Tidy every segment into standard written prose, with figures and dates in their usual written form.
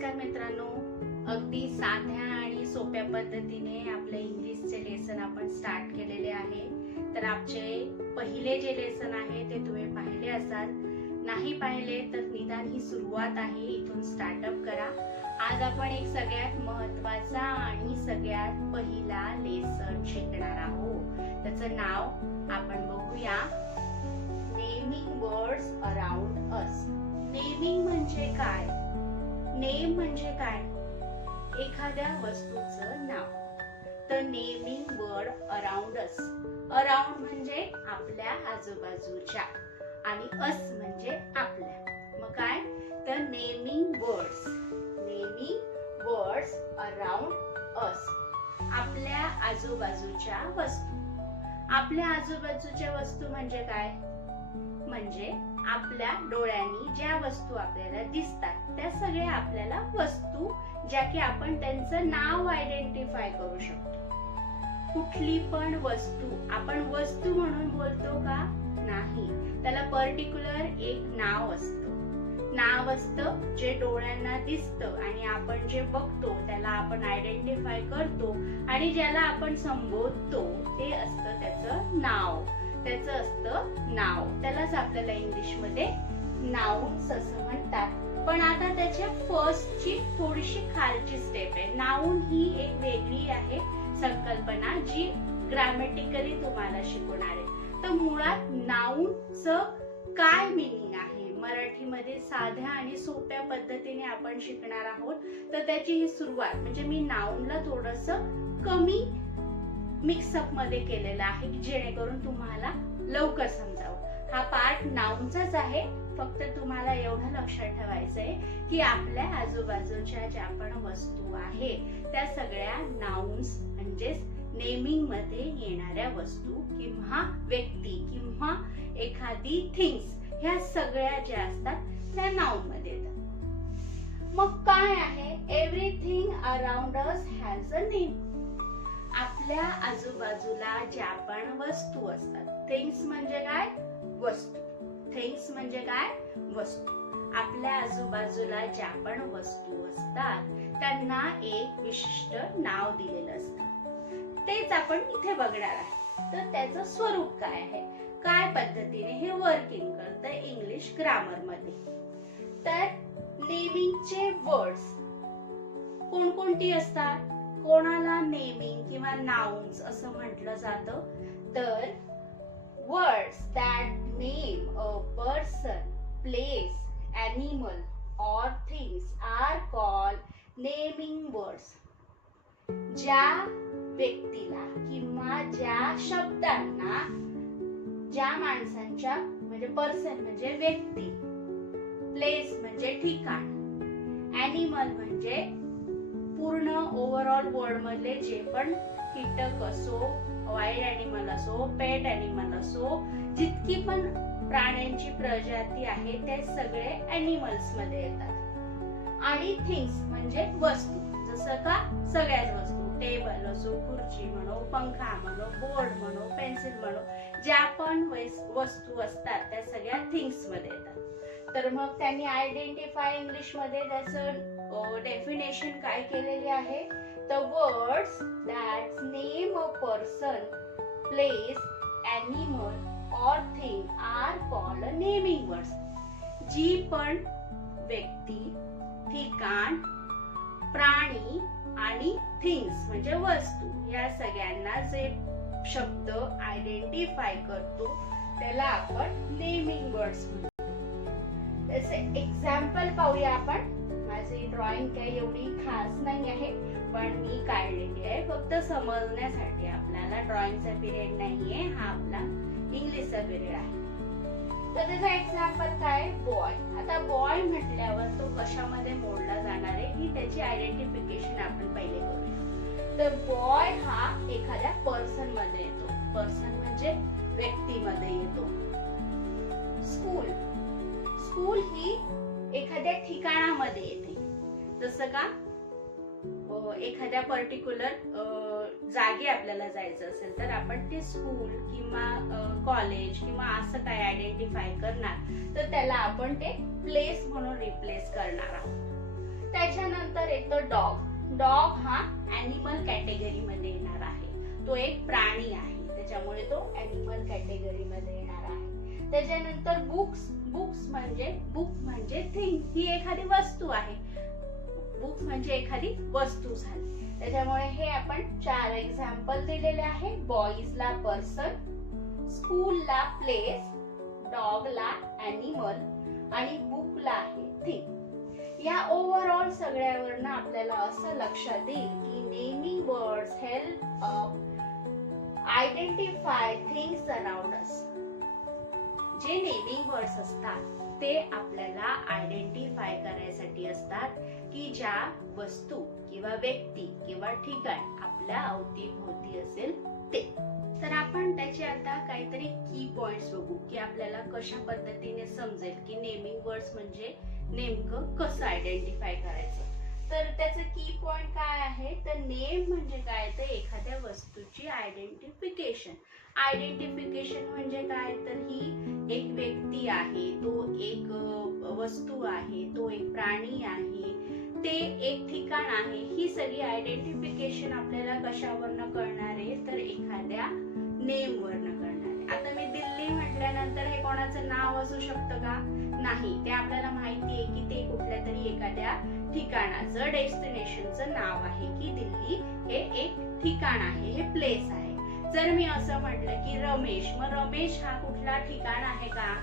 नमस्कार मित्रांनो, अगदी साध्या आणि सोप्या पद्धतीने आपले इंग्लिशचे लेसन आपण स्टार्ट केलेले आहे. तर आमचे पहिले जे लेसन आहे ते तुम्ही पाहिले असाल, नाही पाहिले तर निदान ही सुरुवात आहे, इथून स्टार्टअप करा. आज आपण एक सगळ्यात महत्त्वाचा आणि सगळ्यात पहिला लेसन शिकणार आहोत. त्याचं नाव आपण बघूया, naming words around us. Naming म्हणजे काय? नेम म्हणजे काय? एखाद्या वस्तूचं नाव. तर naming word around us. Around म्हणजे आपल्या आजूबाजूच्या आणि अस म्हणजे आपल्या. मग काय? तर नेमिंग वर्ड्स अराउंड अस. आपल्या आजूबाजूच्या वस्तू. आपल्या आजूबाजूच्या वस्तू म्हणजे काय? म्हणजे आपल्या डोळ्यांनी ज्या वस्तू आपल्याला दिसतात त्या सगळ्या आपल्याला वस्तू, ज्या की आपण त्यांचं नाव आयडेंटिफाय करू शकतो. कुठली पण वस्तू आपण वस्तू म्हणून बोलतो का? नाही, त्याला पर्टिक्युलर एक नाव असतं जे डोळ्यांना दिसतं आणि आपण जे बघतो त्याला आपण आयडेंटिफाय करतो आणि ज्याला आपण संबोधतो ते असतं त्याचं नाव. त्यालाच आपल्याला इंग्लिश मध्ये नाउन्स असं म्हणतात. पण आता त्याच्या फर्स्टची थोडीशी खालची स्टेप आहे. नाउन ही एक वेगळी आहे संकल्पना जी ग्रामॅटिकली तुम्हाला शिकवणार आहे. तर मुळात नाउनचं काय मिनिंग आहे मराठीमध्ये साध्या आणि सोप्या पद्धतीने आपण शिकणार आहोत. तर त्याची ही सुरुवात म्हणजे मी नाउनला थोडंसं कमी मिक्सअप मध्ये केलेला आहे जेणेकरून तुम्हाला लवकर समजावं. हा पार्ट नाउनचाच आहे, फक्त तुम्हाला एवढं लक्षात ठेवायचंय की आपल्या आजूबाजूच्या ज्या पण वस्तू आहेत त्या सगळ्या नाउन्स म्हणजेच नेमिंग मध्ये येणाऱ्या वस्तू किंवा व्यक्ती किंवा एखादी थिंग्स, ह्या सगळ्या ज्या असतात त्या नाउन मध्ये येतात. मग काय आहे? Everything around us has a name. आपल्या आजूबाजूला ज्या पण वस्तू असतात. थिंग्स म्हणजे काय? वस्तू. आपल्या आजूबाजूला ज्या पण वस्तू असतात त्यांना एक विशिष्ट नाव दिलेलं असतं. तेच आपण इथे बघणार आहे. तर त्याचं स्वरूप काय आहे, काय पद्धतीने हे वर्किंग करतं इंग्लिश ग्रामर मध्ये. तर नेमिंगचे वर्ड्स कोणकोणती असतात? कोणाला नेमिंग किंवा नाउन्स असं म्हटलं जातं? तर words that name a person, place, animal और things are called naming words. ज्या व्यक्तीला किंवा ज्या शब्दांना, ज्या माणसांच्या म्हणजे पर्सन म्हणजे व्यक्ती, प्लेस म्हणजे ठिकाण, एनिमल म्हणजे पूर्ण ओव्हरऑल वर्ल्ड मधले जे पण कीटक असो, वाईल्ड एनिमल असो, पेट एनिमल असो, जितकी पण प्राण्यांची प्रजाती आहे ते सगळे एनिमल्स मध्ये येतात. आणि थिंग्स म्हणजे वस्तू, जसं का सगळ्याच वस्तू, टेबल असो, खुर्ची म्हणो, पंखा म्हणो, बोर्ड म्हणो, पेन्सिल म्हणो, ज्या पण वस्तू असतात त्या सगळ्या थिंग्स मध्ये येतात. तर मग त्यांनी आयडेंटिफाय इंग्लिश मध्ये त्याचं डेफिनेशन काय केलेली आहे? The words that name a person, place, animal और thing are called naming words. जी पण व्यक्ती, ठिकाण, प्राणी आणि थिंग्स म्हणजे वस्तू, या सगळ्यांना जे शब्द आयडेंटिफाय करतो त्याला आपण नेमिंग वर्ड्स म्हणतो. त्याचे एक्झाम्पल पाहूया आपण. माझी ड्रॉइंग काही एवढी खास नाही आहे पण मी काढलेली आहे फक्त समजण्यासाठी. आपल्याला ड्रॉइंगचा पिरियड नाहीये, हा आपला इंग्लिशचा पिरियड आहे. तर त्याचा एक्झाम्पल काय? बॉय. आता बॉय म्हटल्यावर तो कशामध्ये मोडला जाणार आहे ही त्याची आयडेंटिफिकेशन आपण पहिले करूया. तर बॉय हा एखाद्या पर्सन मध्ये येतो. पर्सन म्हणजे व्यक्तीमध्ये येतो. स्कूल ही एखाद्या ठिकाणामध्ये येते. जसं का एखाद्या पर्टिक्युलर जागी आपल्याला जायचं असेल तर आपण ते स्कूल किंवा कॉलेज किंवा असं काय आयडेंटिफाय करणार तर त्याला आपण ते प्लेस म्हणून रिप्लेस करणार आहोत. त्याच्यानंतर येतो डॉग. डॉग हा ॲनिमल कॅटेगरी मध्ये येणार आहे. तो एक प्राणी आहे, त्याच्यामुळे तो ॲनिमल कॅटेगरी मध्ये येणार आहे. त्याच्यानंतर बुक्स. बुक म्हणजे थिंग, ही एखादी वस्तू आहे. बुक म्हणजे एखादी वस्तू झाली. त्याच्यामुळे हे आपण 4 एक्झाम्पल दिलेले आहे. बॉईजला पर्सन, स्कूलला प्लेस, डॉगला ॲनिमल आणि बुकला आहे थिंग. या ओव्हरऑल सगळ्यावरनं आपल्याला असं लक्षात येईल की naming words help identify things around us. जे नेमिंग वर्ड्स असतात ते आपल्याला आयडेंटिफाय करायसाठी असतात की ज्या वस्तू किंवा व्यक्ती किंवा ठिकाण आपल्या अवतीभोवती असेल ते. तर आपण त्याचे आता काहीतरी की पॉइंट्स बघू की आपल्याला कशा पद्धतीने समजेल की नेमिंग वर्ड्स म्हणजे नेमकं कसं आयडेंटिफाय करायचं. तर त्याचं की पॉइंट काय आहे, तर नेम म्हणजे काय, तर एखाद्या वस्तूची आयडेंटिफिकेशन. आयडेंटिफिकेशन म्हणजे काय, तर ही एक व्यक्ती आहे, तो एक वस्तू आहे, तो एक प्राणी आहे, ते एक ठिकाण आहे. ही सगळी आयडेंटिफिकेशन आपल्याला कशावरनं कळणार आहे, तर एखाद्या नेम वरनं कळणार आहे. आता मी दिल्ली म्हटल्यानंतर हे कोणाचं नाव असू शकतं का, नाही. ते आपल्याला माहिती आहे की ते कुठल्या तरी एखाद्या ठिकाणाचं, डेस्टिनेशनचं नाव आहे की दिल्ली हे एक ठिकाण आहे, हे प्लेस आहे. जर मी असं म्हटलं की रमेश, मग रमेश हा कुठला ठिकाण आहे का,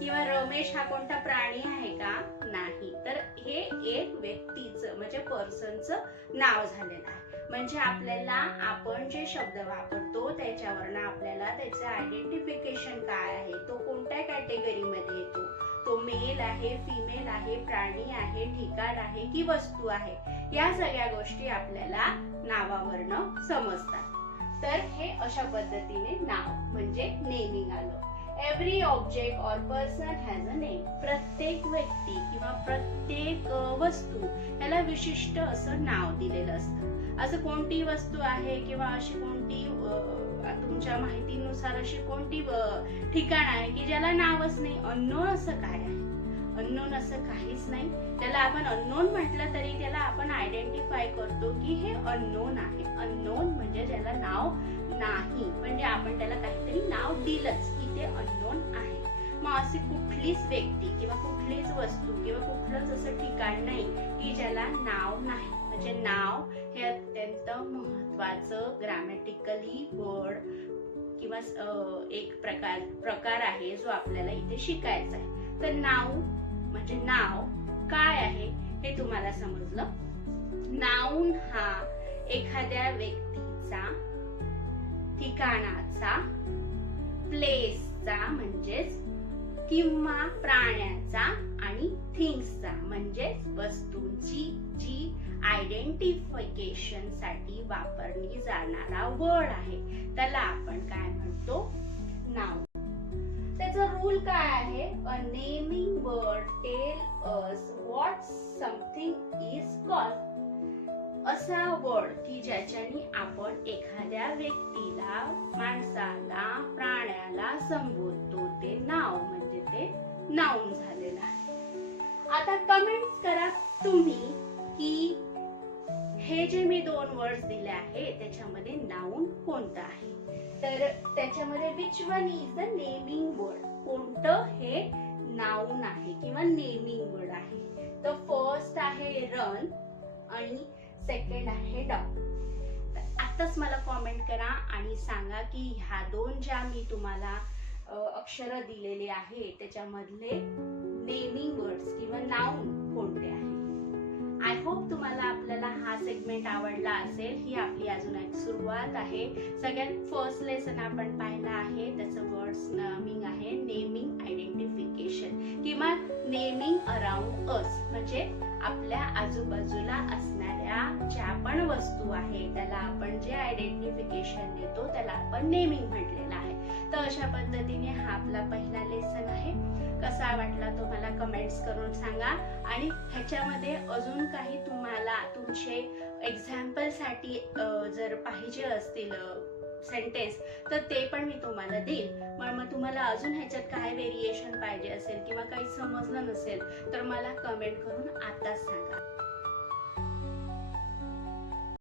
किंवा रमेश हा कोणता प्राणी आहे का, नाही. तर हे एक व्यक्तीचं म्हणजे पर्सनचं नाव झालेलं आहे. म्हणजे आपल्याला आपण जे शब्द वापरतो त्याच्यावरनं आपल्याला त्याचं आयडेंटिफिकेशन काय आहे, तो कोणत्या कॅटेगरीमध्ये येतो, तो मेल आहे, फिमेल आहे, प्राणी आहे, ठिकाण आहे की वस्तू आहे, या सगळ्या गोष्टी आपल्याला नावावरनं समजतात. तर हे अशा पद्धतीने नाव म्हणजे नेमिंग आलं. एव्हरी ऑब्जेक्ट और पर्सन हॅज अ नेम. प्रत्येक व्यक्ती किंवा प्रत्येक वस्तू याला विशिष्ट असं नाव दिलेलं असतं. असं कोणती वस्तू आहे किंवा अशी कोणती तुमच्या माहितीनुसार अशी कोणती ठिकाण आहे की ज्याला नावच नाही. अननोन असं काय आहे, अननोन असं काहीच नाही. त्याला आपण अननोन म्हटलं तरी त्याला आपण आयडेंटिफाय करतो की हे अननोन आहे. अननोन म्हणजे ज्याला नाव नाही, म्हणजे आपण त्याला काहीतरी नाव दिलंच की ते अननोन आहे. मग अशी कुठलीच व्यक्ती किंवा कुठलीच वस्तू किंवा कुठलंच असं ठिकाण नाही की ज्याला नाव नाही. म्हणजे नाव हे अत्यंत महत्वाचं ग्रामॅटिकली वर्ड किंवा एक प्रकार आहे जो आपल्याला इथे शिकायचा आहे. तर नाव म्हणजे नाव काय आहे हे तुम्हाला समजलं. नाऊन हा एखाद्या व्यक्तीचा, ठिकाणाचा, प्लेसचा म्हणजेच किंवा प्राण्याचा आणि थिंग्सचा म्हणजेच वस्तूंची जी आयडेंटिफिकेशन साठी वापरली जाणारा वर्ड आहे त्याला आपण काय म्हणतो, नाउन. त्याचा रूल काय आहे, अ naming word tell us what something is called. असा वर्ड की ज्याच्याने आपण एखाद्या व्यक्तीला, माणसाला, प्राण्याला संबोधतो ते नाव म्हणजे ते नाउन झालेलं आहे. आता कमेंट्स करा तुम्ही की हे जे मी 2 वर्ड्स दिले आहे त्याच्यामध्ये नाउन कोणतं आहे. तर त्याच्यामध्ये which one is the naming word, कोणतं हे नाउन आहे किंवा नेमिंग वर्ड आहे. तर फर्स्ट आहे रन आणि सेकंड आहे डॉग. आताच मला कॉमेंट करा आणि सांगा की ह्या 2 ज्या मी तुम्हाला अक्षर दिलेले आहे त्याच्यामधले नेमिंग वर्ड्स किंवा नाउन कोणते आहे. आय होप तुम्हाला आपल्याला हा सेगमेंट आवडला असेल. ही आपली अजून एक सुरुवात आहे. सगळ्यात फर्स्ट लेसन आपण पाहिला आहे, त्याचं वर्ड्स नेमिंग आहे नेमिंग आयडेंटिफिकेशन किंवा नेमिंग अराउंड अस, म्हणजे आपल्या आजूबाजूला असणाऱ्या ज्या पण वस्तू आहे त्याला आपण जे आयडेंटिफिकेशन देतो त्याला आपण नेमिंग म्हटलेलं आहे. तर अशा पद्धतीने हा आपला पहिला लेसन आहे. कसा वाटला तो मला कमेंट्स करून सांगा. आणि ह्याच्यामध्ये अजून काही तुम्हाला तुमचे एक्झाम्पल साठी जर पाहिजे असतील सेंटेन्स तर ते पण मी तुम्हाला देईल. मग तुम्हाला अजून ह्याच्यात काय व्हेरिएशन पाहिजे असेल किंवा काही समजलं नसेल तर मला कमेंट करून आताच सांगा.